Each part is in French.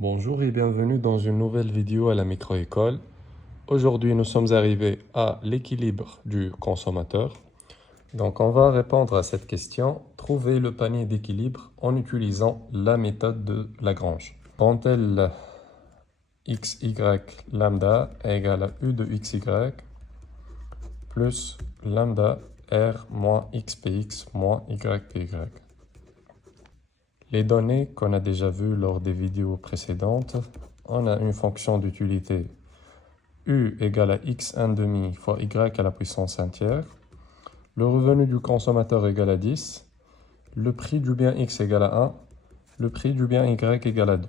Bonjour et bienvenue dans une nouvelle vidéo à la microécole. Aujourd'hui, nous sommes arrivés à l'équilibre du consommateur. Donc, on va répondre à cette question. Trouver le panier d'équilibre en utilisant la méthode de Lagrange. Quand elle xy lambda égale à u de xy plus lambda r moins xpx moins ypy. Les données qu'on a déjà vues lors des vidéos précédentes, on a une fonction d'utilité u égale à x1 demi fois y à la puissance 1 tiers, le revenu du consommateur égale à 10, le prix du bien x égale à 1, le prix du bien y égale à 2.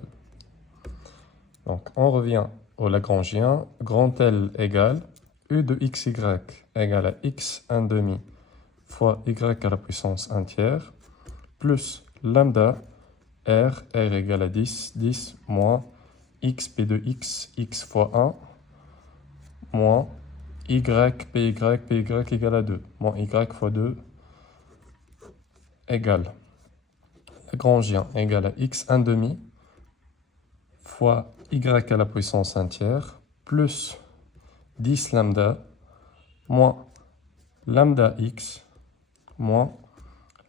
Donc on revient au Lagrangien, grand L égale u de xy égale à x1 demi fois y à la puissance 1 tiers, plus lambda r égale à 10, 10 moins xp de x fois 1, moins py égale à 2, moins y fois 2 égale Lagrangien égale à x1 demi fois y à la puissance 1 tiers plus 10 lambda moins lambda x moins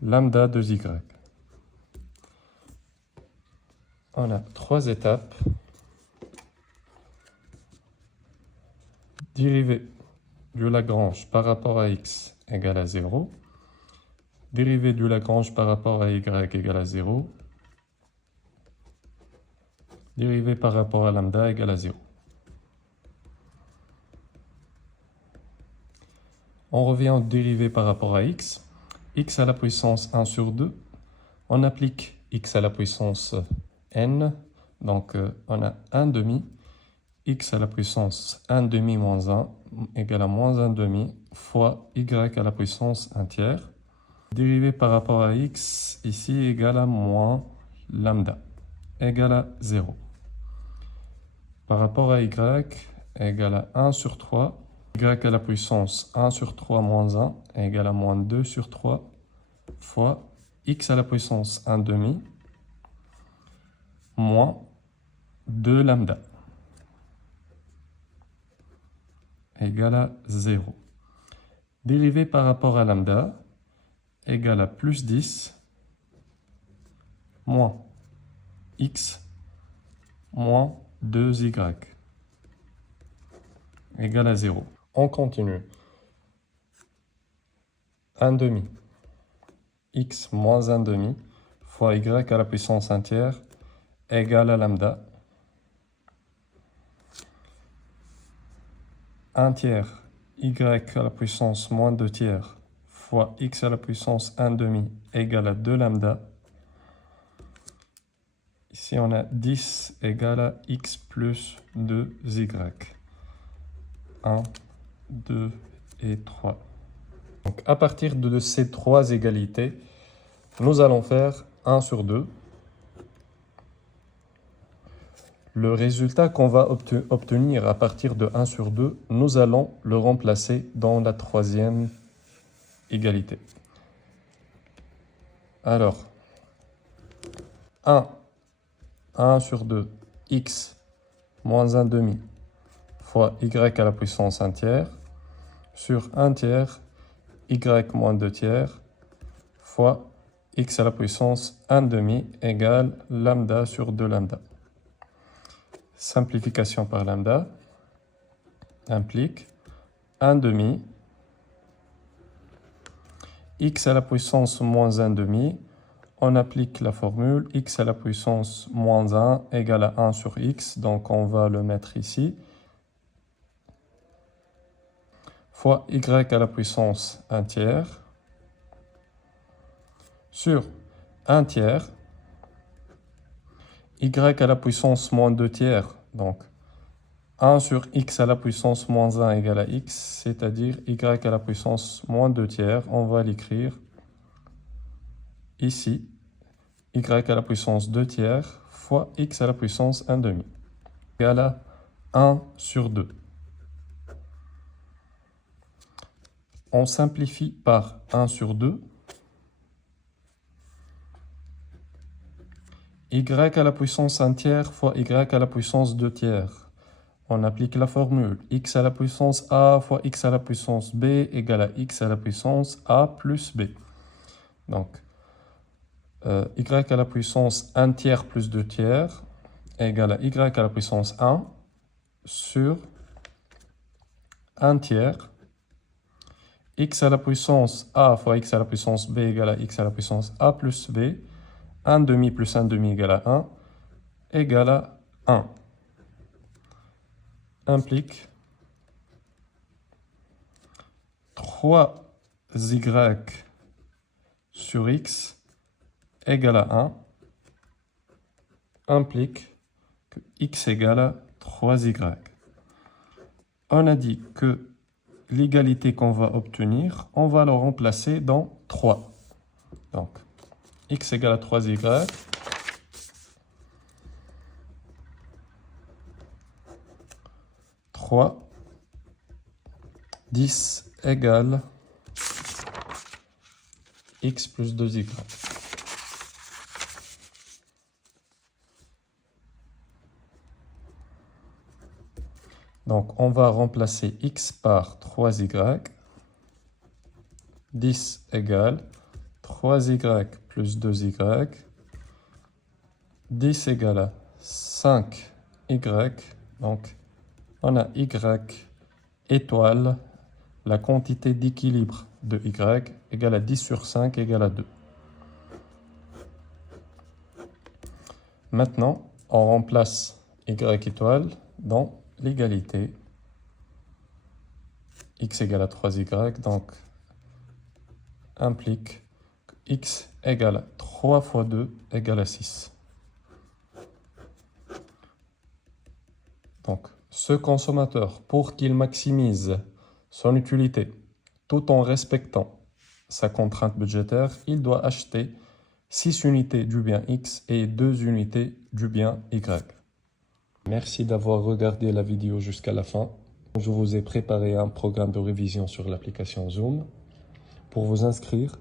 lambda 2y. On a trois étapes. Dérivée du Lagrange par rapport à x égale à 0. Dérivée du Lagrange par rapport à y égale à 0. Dérivée par rapport à lambda égale à 0. On revient aux dérivées par rapport à x. X à la puissance 1 sur 2. On applique x à la puissance n. Donc on a 1 demi. X à la puissance 1 demi moins 1 égale à moins 1 demi fois y à la puissance 1 tiers. Dérivée par rapport à x ici égale à moins lambda égale à 0. Par rapport à y égale à 1 sur 3. Y à la puissance 1 sur 3 moins 1 égale à moins 2 sur 3 fois x à la puissance 1 demi moins 2 lambda égale à 0. Dérivée par rapport à lambda égale à plus 10 moins x moins 2y égale à 0. On continue. 1 demi x moins 1 demi fois y à la puissance 1 tiers égale à lambda 1 tiers y à la puissance moins 2 tiers fois x à la puissance 1 demi égale à 2 lambda. Ici on a 10 égale à x plus 2y. 1, 2 et 3. Donc à partir de ces trois égalités, nous allons faire 1 sur 2. Le résultat qu'on va obtenir à partir de 1 sur 2, nous allons le remplacer dans la troisième égalité. Alors, 1 sur 2, x moins 1 demi fois y à la puissance 1 tiers sur 1 tiers y moins 2 tiers fois x à la puissance 1 demi égale lambda sur 2 lambda. Simplification par lambda implique 1 demi x à la puissance moins 1 demi. On applique la formule x à la puissance moins 1 égale à 1 sur x, donc on va le mettre ici, fois y à la puissance 1 tiers, sur 1 tiers, y à la puissance moins 2 tiers, donc 1 sur x à la puissance moins 1 égale à x, c'est-à-dire y à la puissance moins 2 tiers, on va l'écrire ici, y à la puissance 2 tiers fois x à la puissance 1 demi égale à 1 sur 2. On simplifie par 1 sur 2. y à la puissance 1 tiers fois y à la puissance 2 tiers. On applique la formule x à la puissance a fois x à la puissance b égale à x à la puissance a plus b. Donc, y à la puissance 1 tiers plus 2 tiers égale à y à la puissance 1 sur 1 tiers. X à la puissance a fois x à la puissance b égale à x à la puissance a plus b. 1 demi plus 1 demi égale à 1 égale à 1. Implique 3y sur x égale à 1 implique que x égale à 3y. On a dit que l'égalité qu'on va obtenir, on va le remplacer dans 3. Donc, x égale à 3y. 3, 10 égale x plus 2y. Donc, on va remplacer x par 3y. 10 égale 3y plus 2y. 10 égale à 5y. Donc, on a y étoile, la quantité d'équilibre de y égale à 10 sur 5 égale à 2. Maintenant, on remplace y étoile dans l'égalité x égale à 3y, donc implique que x égale à 3 fois 2 égale à 6. Donc, ce consommateur, pour qu'il maximise son utilité tout en respectant sa contrainte budgétaire, il doit acheter 6 unités du bien X et 2 unités du bien Y. Merci d'avoir regardé la vidéo jusqu'à la fin. Je vous ai préparé un programme de révision sur l'application Zoom. Pour vous inscrire,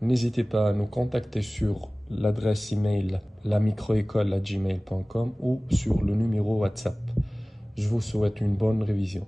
n'hésitez pas à nous contacter sur l'adresse email lamicroécole@gmail.com ou sur le numéro WhatsApp. Je vous souhaite une bonne révision.